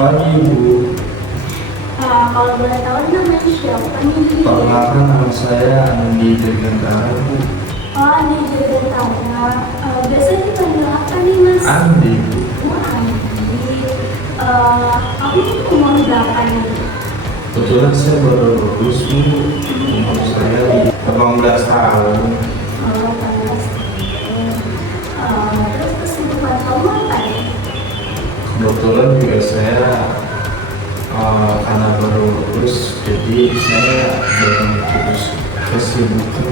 pagi, Bu. Kalau boleh tahu namanya siapa nih? Perkenalkan, nama saya Andi Dirgantara, Bu. Oh, Andi Dirgantara. Biasanya dipanggil apa nih, Mas? Andi, Bu. Oh, Andi. Aku umur berapa nih? Kebetulan saya baru lulus, Bu. Umur saya 18 tahun. Oh, 18 tahun. Terus kesibukan kamu apa ya? Kebetulan juga saya karena baru lulus, jadi saya belum terus kesibukan.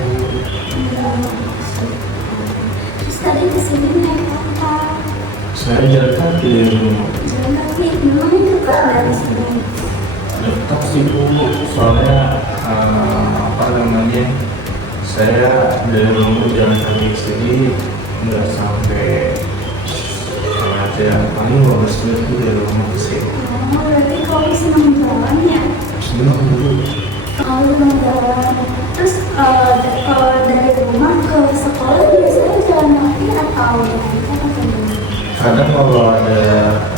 Terus tadi kesini naik apa? Saya jalan kaki dari rumah. Jalan kaki, memangnya dekat dari sini? Dekat sih, Bu. Soalnya saya dari rumah jalan kaki ke sini nggak sampai jalan paling 15 menit itu dari rumah ke sini. Oh, berarti kamu senang jalan ya? Senang, Bu. Oh, senang jalan. Terus kalau dari rumah ke sekolah biasanya jalan kaki atau naik apa tuh? Kadang kalau ada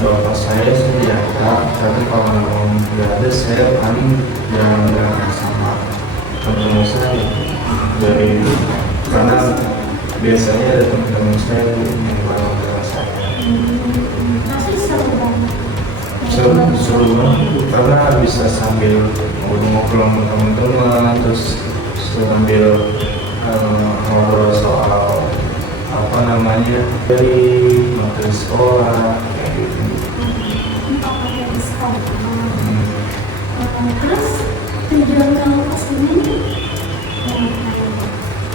bapak saya diantar, tapi kalau nggak ada saya paling jalan-jalan sama teman saya dari karena biasanya ada teman-teman saya yang bareng saya. Pasti seru banget. Seru banget, Bu, karena bisa sambil ngobrol sama teman-teman, terus sambil ngobrol soal dari materi sekolah kayak gitu. Apa dari sekolah? Terus tujuan kamu kesini ngapain?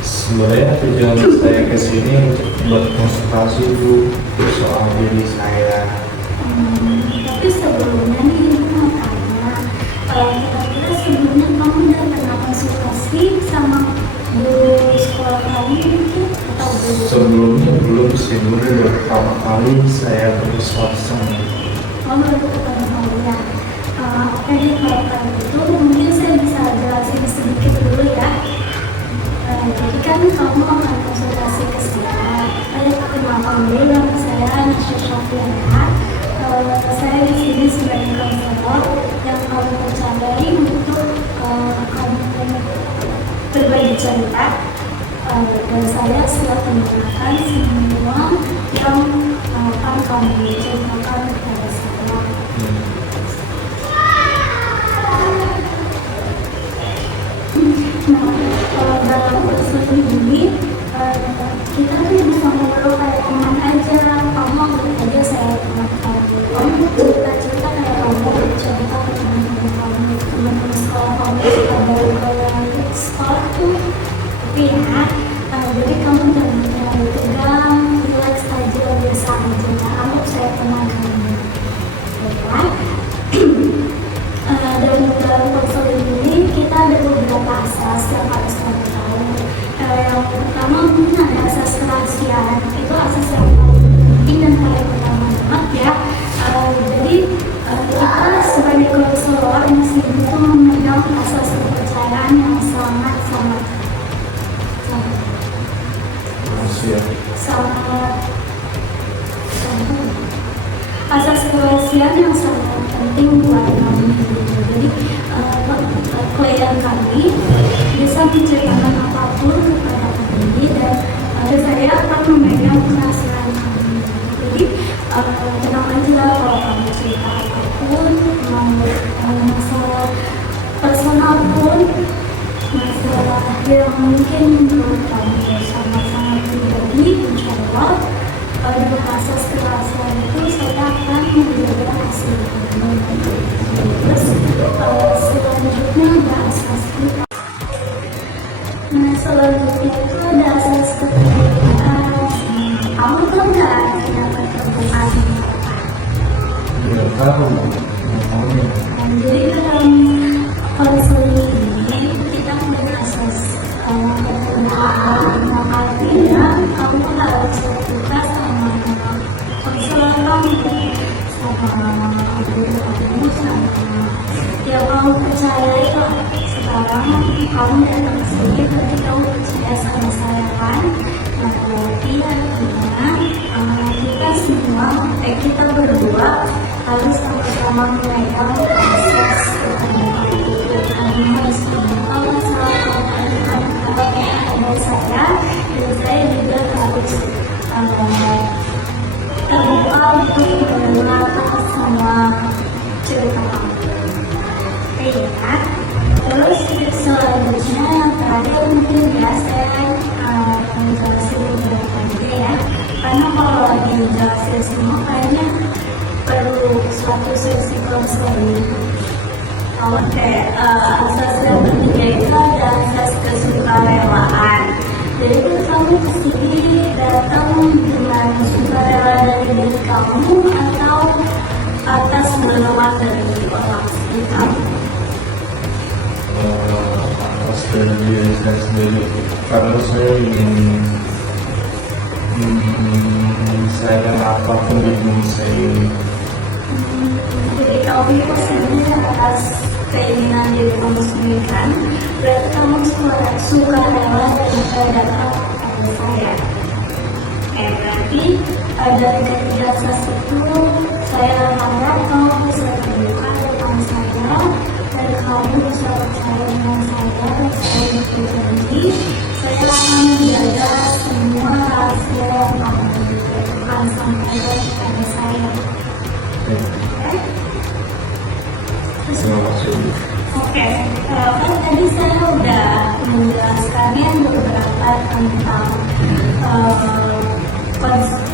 Sebenarnya tujuan saya kesini untuk buat konsultasi, Bu, soal diri saya. Tapi sebelumnya nih aku mau tanya, kira-kira sebelumnya kamu udah pernah konsultasi sama guru sekolah kamu mungkin atau belum? Sebelumnya belum sih, Bu. Baru pertama kali saya berkonsultasi. Oh, baru ketemu kamu ya. Oke deh, kalau kayak gitu mungkin saya bisa jelasin sedikit dulu ya. Jadi kan kamu akan konsultasi ke saya. Kenalkan dulu nama saya Nasya Syafiana. Saya di sini sebagai konselor yang kamu percayai untuk kamu berbagi cerita. Dan saya siap mendengarkan semua yang akan kamu ceritakan kepada saya. Nah, dalam proses ini kita tuh bisa ngobrol kayak teman aja. Kamu anggap aja saya teman kamu. Kamu cerita-cerita kayak kamu cerita ke teman-teman kamu, teman-teman sekolah kamu ada sekolah tuh. Tapi ya, jadi kamu jangan terlalu tegang, relax aja, biasa aja. Anggap saya teman kamu. Ya. Dalam konseling ini kita ada beberapa asas yang harus kamu tahu. Yang pertama mungkin ada asas kerahasiaan. Itu asas yang paling penting dan paling utama banget ya. Jadi kita sebagai konselor masih butuh memegang asas kepercayaan yang sangat asas kerahasiaan yang sangat penting buat kami. Jadi klien kami bisa menceritakan apapun kepada kami dan saya akan memegang kerahasiaan kami. Jadi tenang aja kalau kamu cerita apapun, masalah personal pun, masalah yang mungkin menurut kamu sangat-sangat pribadi, insya Allah dengan asas kerahasiaan itu saya akan menjaga hasil kamu. Terus selanjutnya ada asas kita. Nah, selanjutnya itu ada asas keterbukaan. Kamu tahu nggak kenapa keterbukaan ini apa? Nggak tahu. Jadi dalam konseling ini kita punya asas keterbukaan. Artinya kamu harus terbuka sama konselor kamu, sama kamu sama yang kamu percayai lah. Sekarang kamu datang ke sini berarti kamu percaya sama saya kan? Nah, berarti artinya kita berdua harus sama-sama memegang proses harus membuka masalah ada saya dan saya juga harus terbuka untuk mendengarkan semua cerita kamu. Oke ya. Terus selanjutnya yang terakhir mungkin ya saya menjelaskan beberapa juga ya, karena kalau dijelasin semua kayaknya perlu suatu sesi konseling. Oke, asas yang ketiga itu ada asas kesukarelaan. Jadi kamu kesini datang dengan sukarela dari diri kamu atau atas dorongan dari orang sekitar. Atas dari diri saya sendiri, karena saya ingin menyelesaikan apapun yang saya ingin. Jadi kamu kesini atas keinginan diri kamu sendiri kan, berarti kamu sukarela dan datang kepada saya. Berarti dari ketiga asas itu saya harap kamu bisa terbuka dengan saya dan kamu bisa percaya dengan saya dan saya berjanji saya akan menjaga semua rahasia yang kamu akan sampaikan kepada saya. Oke, kan tadi saya udah menjelaskannya beberapa tentang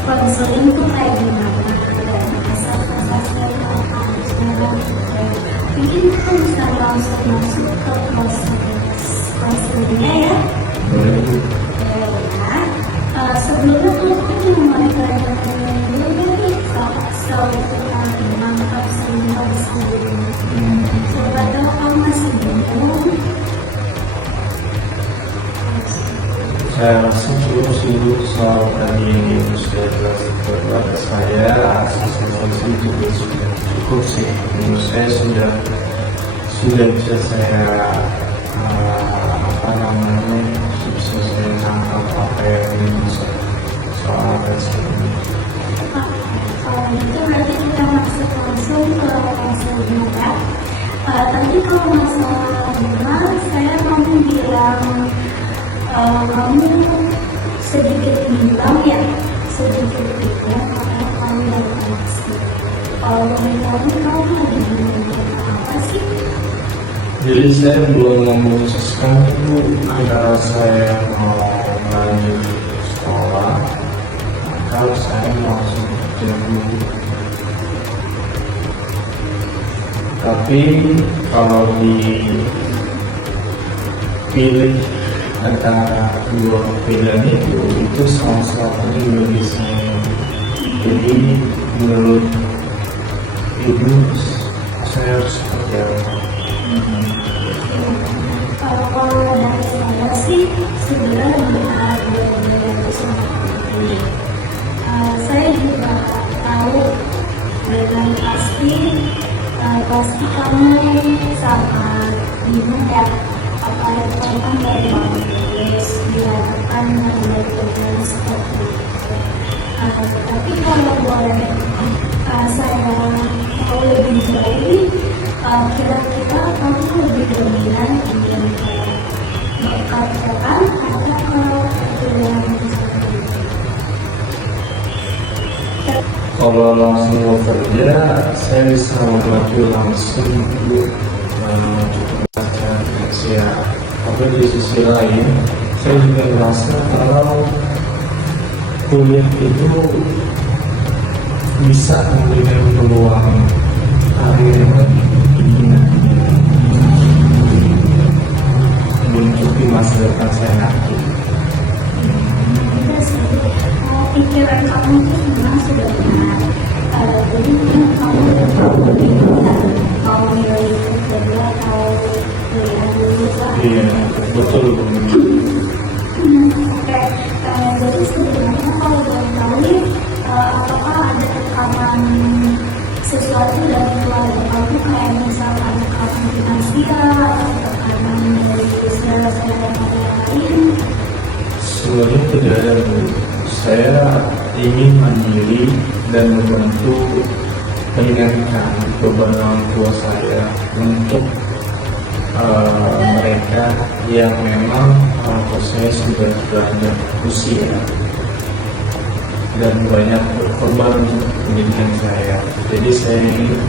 konseling itu kayak gimana dan asal-asal dari harusnya. Mungkin kita bisa langsung masuk ke proses konselingnya ya. Sebelumnya kita memperkenalkan dulu nih soal mantap sehingga sebelumnya. Coba tahu kamu masih bingung. Saya rasa cukup soal tadi yang sudah jelaskan kepada saya, asas konseling juga sudah cukup sih. Menurut saya sudah bisa saya bisa saya tangkap apa yang bisa soal konseling. Kalau gitu berarti kita masuk langsung ke konseling ya. Tadi kalau masalah rumah, saya mau bilang kamu sedikit bilang ya, sedikit bilang apa kamu dari aksi. Kalau dari kamu lagi bilang apa sih? Jadi saya belum memutuskan itu antara saya mau lanjut sekolah atau saya langsung kerja dulu. Tapi kalau dipilih antara dua pilihan itu salah satunya bagi saya. Jadi menurut ibu saya harus kerja. Kalau dari saya sih sebenarnya ada saya juga tahu dengan pasti kamu sangat bingung ya apa yang tentang dari tulis dilakukan dari tujuan seperti itu. Tapi kalau boleh saya mau lebih jauh, kira-kira kamu lebih dominan ingin bekerjaan atau tujuan seperti itu? Kalau langsung bekerja, saya bisa membantu langsung untuk baca ya. Tapi di sisi lain, saya juga merasa kalau kuliah itu bisa memberikan peluang karir yang lebih tinggi untuk di masa depan saya nanti. Pikiran kamu itu memang sudah benar. Jadi kamu mau milih kedua atau kuliah dulu lah. Iya, betul. Oke, jadi sebenarnya kalau boleh tahu nih, apakah ada tekanan sesuatu dari keluarga kamu kayak misalnya tekanan finansial atau tekanan dari saudara-saudara yang lain? Sebenarnya tidak ada. Saya ingin mandiri dan membantu meringankan beban orang tua saya untuk mereka yang memang orang tua saya sudah beranjak usia dan banyak berkorban untuk pendidikan saya. Jadi saya ingin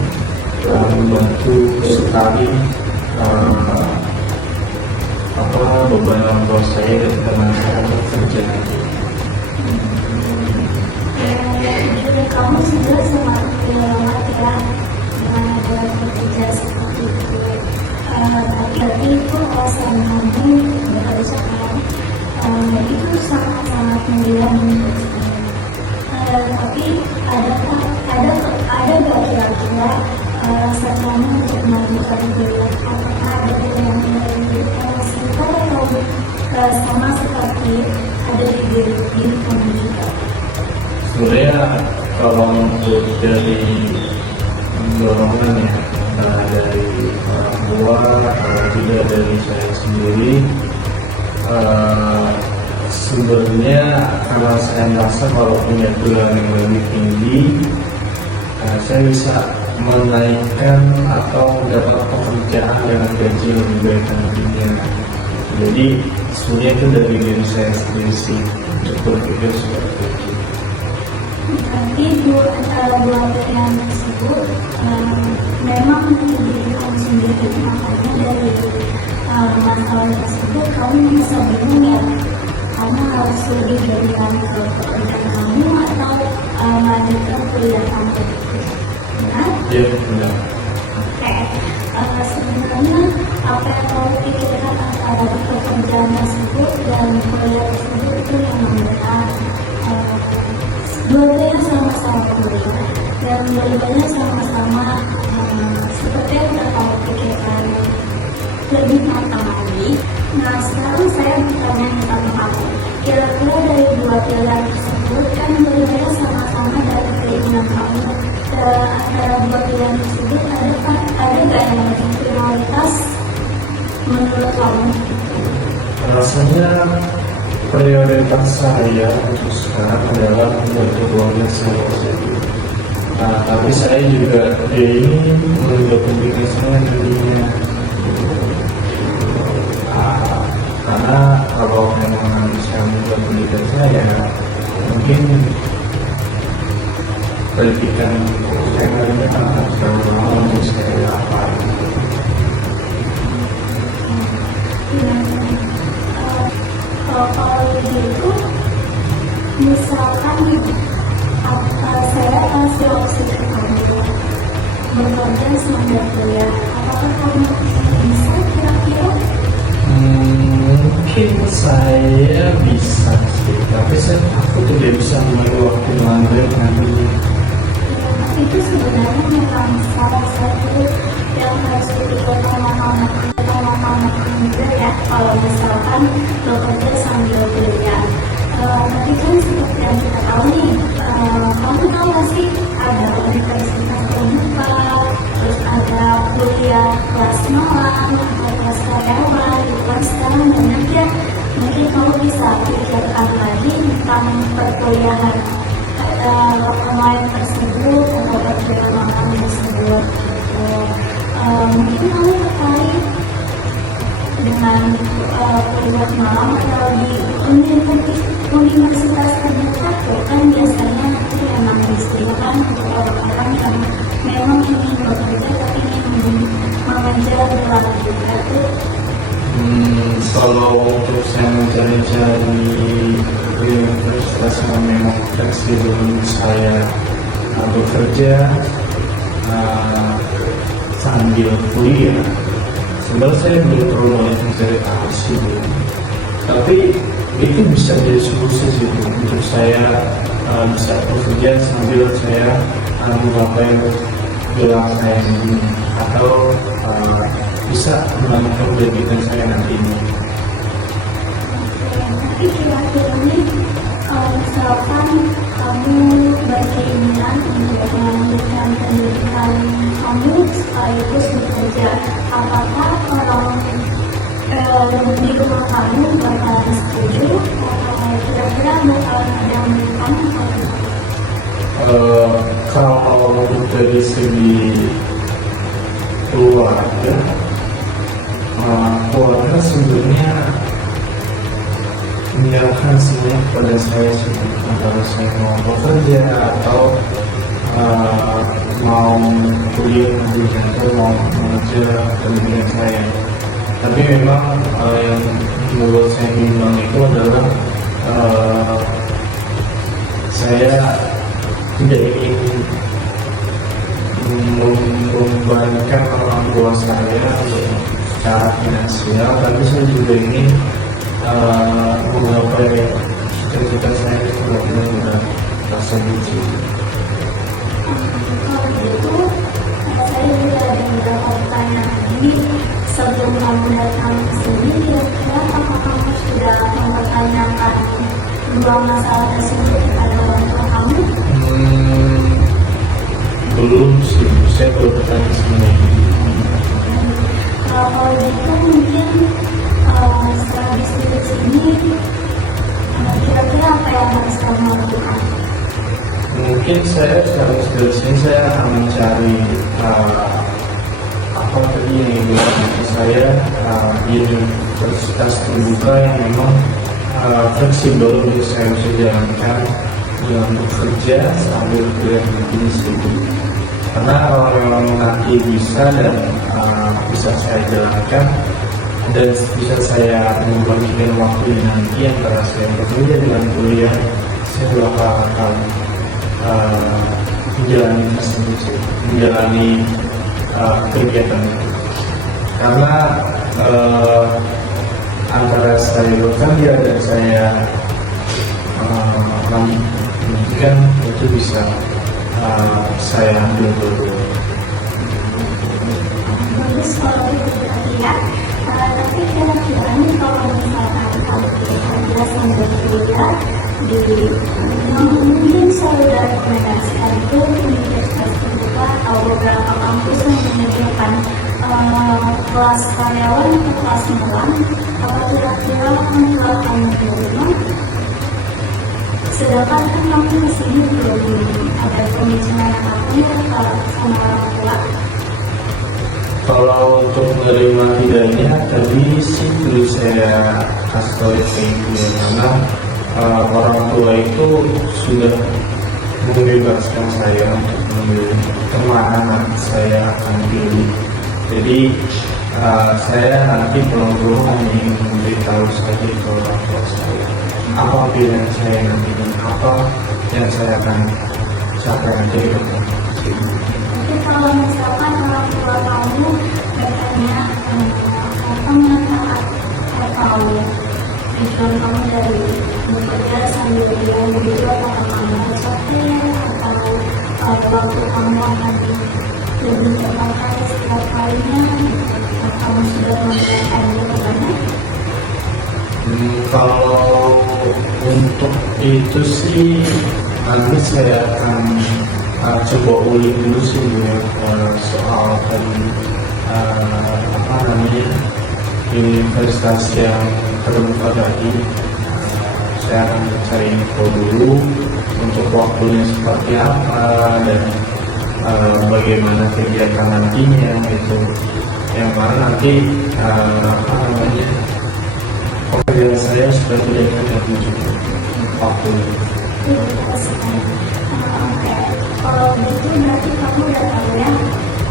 membantu sekali beban orang tua saya dan teman saya bekerja. Kamu sudah semakin lewat ya dengan ada bekerja seperti itu. Tapi itu alasan kamu bekerja itu sangat-sangat mulia menurut saya. Tapi ada gak kira-kira alasan kamu untuk melakukan kuliah? Apakah ada yang singkat atau sama seperti ada di diri kamu juga? Sebenarnya kalau untuk dari dorongan ya, dari orang tua atau juga dari saya sendiri, sebenarnya karena saya merasa kalau punya gelar yang lebih tinggi, saya bisa menaikkan atau mendapat pekerjaan dengan gaji lebih baik nantinya. Jadi sebenarnya itu dari diri saya sendiri sih untuk berpikir seperti itu. Tapi dua pilihan tersebut memang diri kamu sendiri, makanya dari masalah tersebut kamu bisa bingung ya, kamu harus lebih berikan ke pekerjaan kamu atau melanjutkan kuliah kamu. Benar? Iya, benar. Oke, sebenarnya apa yang kamu pikirkan antara pekerjaan tersebut dan kuliah tersebut itu yang benar. Dua-duanya sama-sama kuliah dan dua-duanya sama-sama seperti yang udah kamu pikirkan lebih matang lagi. Nah sekarang saya bertanya sama kamu, kira-kira dari dua pilihan tersebut kan dua-duanya sama-sama dari keinginan kamu. Antara dua pilihan tersebut ada nggak yang lebih prioritas menurut kamu? Rasanya prioritas saya untuk sekarang adalah membantu keluarga saya. Tapi saya juga ingin menjaga pendidikan saya nantinya. Karena kalau memang saya menjaga pendidikan saya, mungkin pendidikan saya nantinya akan terlalu lama untuk saya apa. Kalau begitu, misalkan saya kasih opsi ke kamu bekerja sambil kuliah, apakah kamu bisa kira-kira? Mungkin saya bisa sih, tapi saya takut tidak bisa membagi waktu maghrib nanti. Itu sebenarnya memang salah satu yang harus dipikirkan sama-sama juga ya, kalau misalkan bekerja sambil kuliah. Tapi kan seperti yang kita tahu nih, kamu tahu nggak sih ada universitas terbuka, terus ada kuliah kelas malam, atau kelas karyawan, itu kan sekarang banyak ya. Mungkin kamu bisa pikirkan lagi tentang perkuliahan online tersebut atau perkuliahan online tersebut. Mungkin kamu tertarik dengan kuliah malam atau di universitas terbuka tuh kan biasanya itu memang disediakan untuk orang-orang yang memang ingin bekerja tapi ingin mengejar gelar juga tuh. Kalau untuk saya mencari-cari universitas yang memang fleksibel untuk saya bekerja sambil kuliah, sebenarnya saya belum terlalu banyak mencari taksi, tapi itu bisa jadi solusi sih untuk saya bisa bekerja sambil saya menggapai gelar saya ini, atau bisa melanjutkan pendidikan saya nantinya. Tapi kira-kira nih, misalkan kamu berkeinginan untuk melanjutkan pendidikan kamu sekaligus bekerja, apakah orang di rumah kamu bakalan setuju atau kira-kira bakalan ada yang kamu? Kalau dari segi keluarga, keluarga sebenarnya menyerahkan semuanya kepada saya sih. Kalau saya mau bekerja atau mau kuliah atau mau mengejar pendidikan saya. Tapi memang yang menurut saya bimbang itu adalah saya tidak ingin membebankan orang tua saya secara finansial, tapi saya juga ingin menggapai cita-cita saya itu benar-benar tersebut. Kalau gitu, saya juga ada beberapa pertanyaan ini. Sebelum kamu datang ke sini, kira-kira apakah kamu sudah mempertanyakan dua masalah tersebut kepada orang tua kamu? Belum sih, saya belum bertanya semuanya. Kalau gitu mungkin setelah diskusi ini, kira-kira apa yang harus kamu lakukan? Mungkin saya secara diskusi saya akan mencari apa tadi yang ibu saya di universitas terbuka yang memang fleksibel untuk saya bisa jalankan dengan bekerja sambil kuliah di situ. Karena kalau memang nanti bisa dan bisa saya jalankan dan bisa saya membagikan waktu nanti antara saya bekerja dengan kuliah, saya bakal akan menjalani tersebut, menjalani kegiatan itu. Karena antara saya bekerja dan saya pendidikan itu bisa saya ambil dulu. Bagus kalau itu berarti ya. Tapi kira-kira nih kalau misalkan kamu kerja sambil kuliah mungkin saya rekomendasikan itu universitas terbuka atau beberapa kampus yang menyediakan kelas karyawan atau kelas malam. Apa kira-kira kalau kamu terima? Sedangkan kan kamu kesini belum ada pemikiran apa sama orang tua. Kalau untuk menerima tidaknya, tadi sih dulu saya kasih tahu ke ibu ya, karena orang tua itu sudah membebaskan saya untuk memilih kemana saya akan pilih. Jadi saya nanti pulang ke rumah ingin memberitahu saja ke orang tua saya apa pilihan saya nanti dan apa yang saya akan capai nanti ke depan. Tapi kalau misalkan orang tua kamu bertanya apa manfaat atau tujuan kamu dari bekerja sambil kuliah begitu, apakah kamu capek atau waktu kamu akan lebih terpakai setiap kalinya, kamu sudah memberikan kepadanya? Kalau untuk itu sih nanti saya akan coba ulik dulu sih ya, soal tadi apa namanya universitas yang terbuka tadi. Saya akan cari info dulu untuk waktunya seperti apa dan bagaimana kegiatan nantinya gitu. Yang mana nanti apa namanya pekerjaan saya sudah tidak terganggu juga waktunya. Kalau gitu berarti kamu udah tahu ya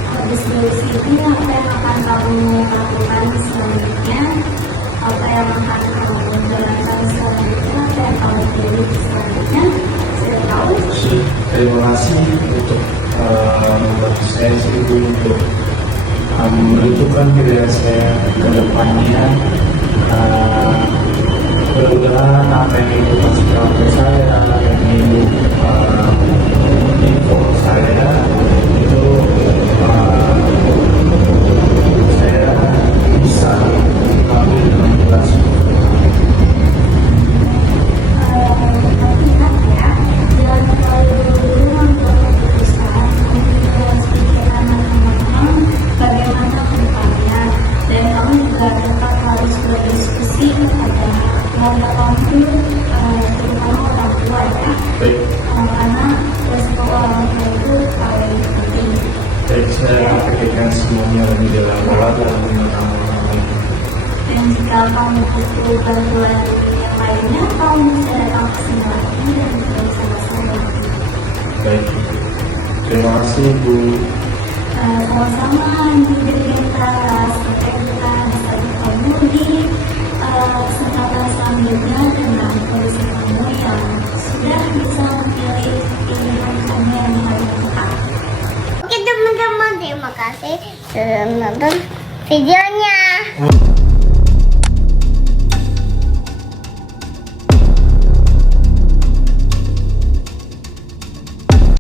habis dari sini apa yang akan kamu lakukan selanjutnya, apa yang akan kamu jalankan selanjutnya, apa yang kamu pilih selanjutnya. Saya tahu. Terima kasih untuk membantu saya sih untuk menentukan pilihan saya ke depannya. Mudah-mudahan apa yang ibu kasih tahu ke saya, yang ibu info saya itu saya bisa mengambil dengan jelas. Tapi ya, jangan terlalu buru-buru untuk keputusan. Kamu juga harus pikirkan matang-matang bagaimana kedepannya, dan kamu juga tetap harus berdiskusi kepada keluarga kamu, terutama orang tua ya. Baik. saya pikirkan semuanya lebih dalam dan tentang orang lain. Dan jika kamu butuh bantuan yang lainnya, kamu bisa datang ke sini lagi dan bersama saya. Baik, terima kasih Bu. Sama-sama di Dirgantara, sampai kita bisa bertemu di kesempatan selanjutnya dengan kondisi kamu yang sudah bisa memilih pilihan kamu yang paling tepat. Oke teman-teman, terima kasih sudah menonton videonya.